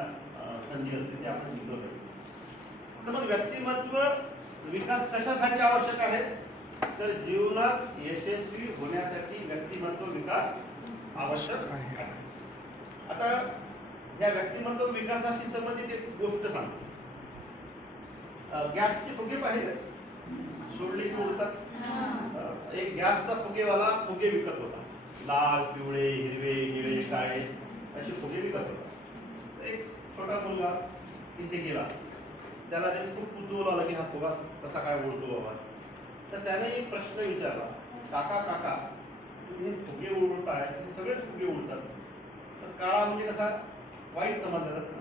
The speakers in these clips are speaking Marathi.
अं, संधी असते ते आपण जिंकलं पाहिजे तर मग व्यक्तिमत्व विकास कशासाठी आवश्यक आहे? तर जीवनात यशस्वी होण्यासाठी व्यक्तिमत्व विकास आवश्यक आहे. आता या व्यक्तिमत्व विकासाशी संबंधित एक गोष्ट सांगतो. गॅसचे फुगे पाहिले? सोडले की उडतात? एक गॅसचा फुगेवाला फुगे विकत होता लाल पिवळे हिरवे निळे काळे असे फुगे विकत होता छोटा मुलगा तिथे गेला. त्याला ते खूप कुतूहल आलं की हा फुगा कसा काय उडतो बाबा? तर त्याने एक प्रश्न विचारला काका काका तुम्ही हे फुगे उडवताय हे सगळेच फुगे उडतात तर काळा म्हणजे कसा? वाईट समजतात ना.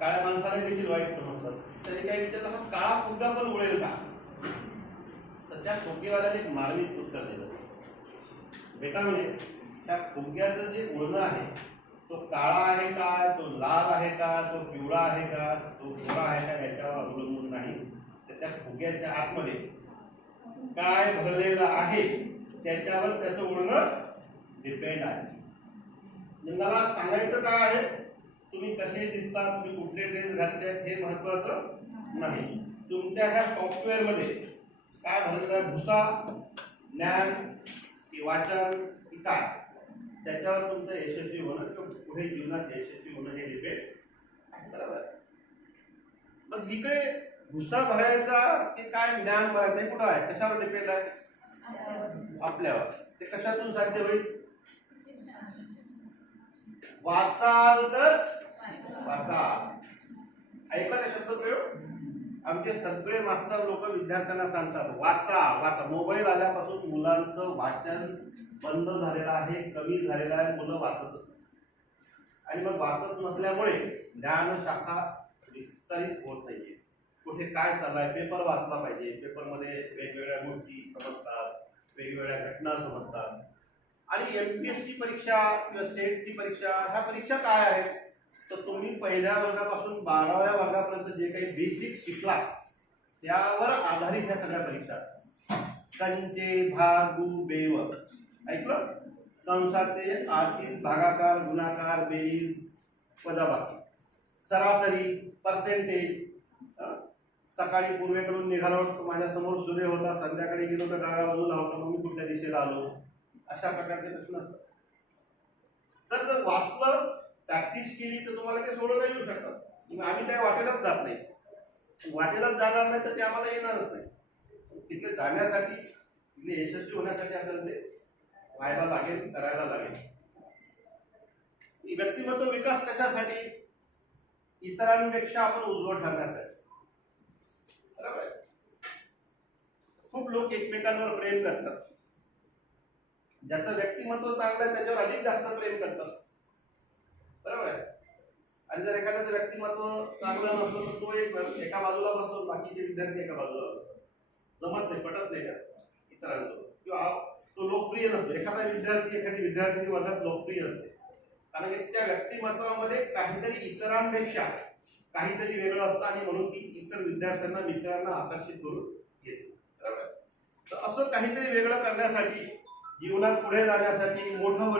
काळ्या माणसाने देखील वाईट समजतात. त्याने काय विचारलं हा काळा फुगा पण उडेल का? तर त्या फुगेवाल्याने एक मार्मिक उत्तर दिलं. बेटा म्हणजे त्या फुग्याचं जे उडणं आहे तो काळा आहे का? तो लाल आहे का? तो पिवळा आहे का? तो गोरा आहे का? याच्यावर अवलंबून नाही. तर त्या फुग्याच्या आतमध्ये काय भरलेलं आहे त्याच्यावर त्याचं उडणं डिपेंड आहे. म्हणजे मला सांगायचं काय आहे तुम्ही कसे दिसता तुम्ही कुठले ड्रेस घातले आहेत हे महत्वाचं नाही. तुमच्या ह्या सॉफ्टवेअरमध्ये काय भरलेलं आहे? भुसा ज्ञान की वाचन की काय त्याच्यावर तुमचं यशस्वी होणं किंवा पुढे जीवनात यशस्वी होणं हे डिपेंड बरोबर. मग इकडे भुसा भरायचा की काय ज्ञान भरायचं? हे कुठं आहे? कशावर डिपेंड आहे? आपल्यावर. ते कशातून साध्य होईल? वाचाल तर वाचा. ऐकला का शब्द प्रयोग? आमचे सगळे मास्तर लोक विद्यार्थ्यांना सांगतात वाचा वाचा. मोबाईल आल्यापासून मुलांचं वाचन बंद झालेलं आहे कमी झालेलं आहे मुलं वाचतच आणि मग वाचत नसल्यामुळे ज्ञान शाखा विस्तारित होत नाहीये. कुठे काय चाललंय पेपर वाचला पाहिजे. पेपरमध्ये वेगवेगळ्या गोष्टी समजतात वेगवेगळ्या घटना समजतात. आणि एम पी एस सी परीक्षा किंवा सेटची परीक्षा ह्या परीक्षा काय आहेत? तर तुम्ही पहिल्या वर्गापासून बाराव्या वर्गापर्यंत जे काही बेसिक शिकला त्यावर आधारित ह्या सगळ्या परीक्षा. संचे भागू बेव ऐकलं? कंसाचे आशिष भागाकार गुणाकार बेरीज वजाबाकी. सरासरी पर्सेंटेज सकाळी पूर्वेकडून निघालो माझ्यासमोर माझ्यासमोर सूर्य होता संध्याकाळी गेलो तर डाव्या बाजूला होता मग मी कुठल्या दिशेला आलो. अशा प्रकारचे प्रश्न असतात. तर जर वाचलं प्रॅक्टिस केली तर तुम्हाला ते सोडवता येऊ शकतात. मग आम्ही त्या वाटेलाच जात नाही. वाटेलाच जाणार नाही तर ते आम्हाला येणारच नाही. तिथे जाण्यासाठी तिथे यशस्वी होण्यासाठी आपल्याला ते व्हायला लागेल करायला लागेल. व्यक्तिमत्व विकास कशासाठी? इतरांपेक्षा आपण उज्ज्वल ठरण्यासाठी. बरोबर आहे? खूप लोक एकमेकांवर प्रेम करतात. ज्याचं व्यक्तिमत्व चांगलं आहे त्याच्यावर अधिक जास्त प्रेम करतात. आणि जर एखाद्याचं व्यक्तिमत्व चांगलं नसलं तर तो एक एका बाजूला बसतो बाकीचे विद्यार्थी एका बाजूला बसतात. जमत नाही पटत नाही का इतरांसोबत किंवा तो लोकप्रिय नसतो. एखादा विद्यार्थी एखादी विद्यार्थी वर्गात लोकप्रिय असते. कारण की त्या व्यक्तिमत्वामध्ये काहीतरी इतरांपेक्षा काहीतरी वेगळं असतं आणि म्हणून ती इतर विद्यार्थ्यांना मित्रांना आकर्षित करून घेते. बरोबर? तर असं काहीतरी वेगळं करण्यासाठी जीवनात पुढे जाण्यासाठी मोठं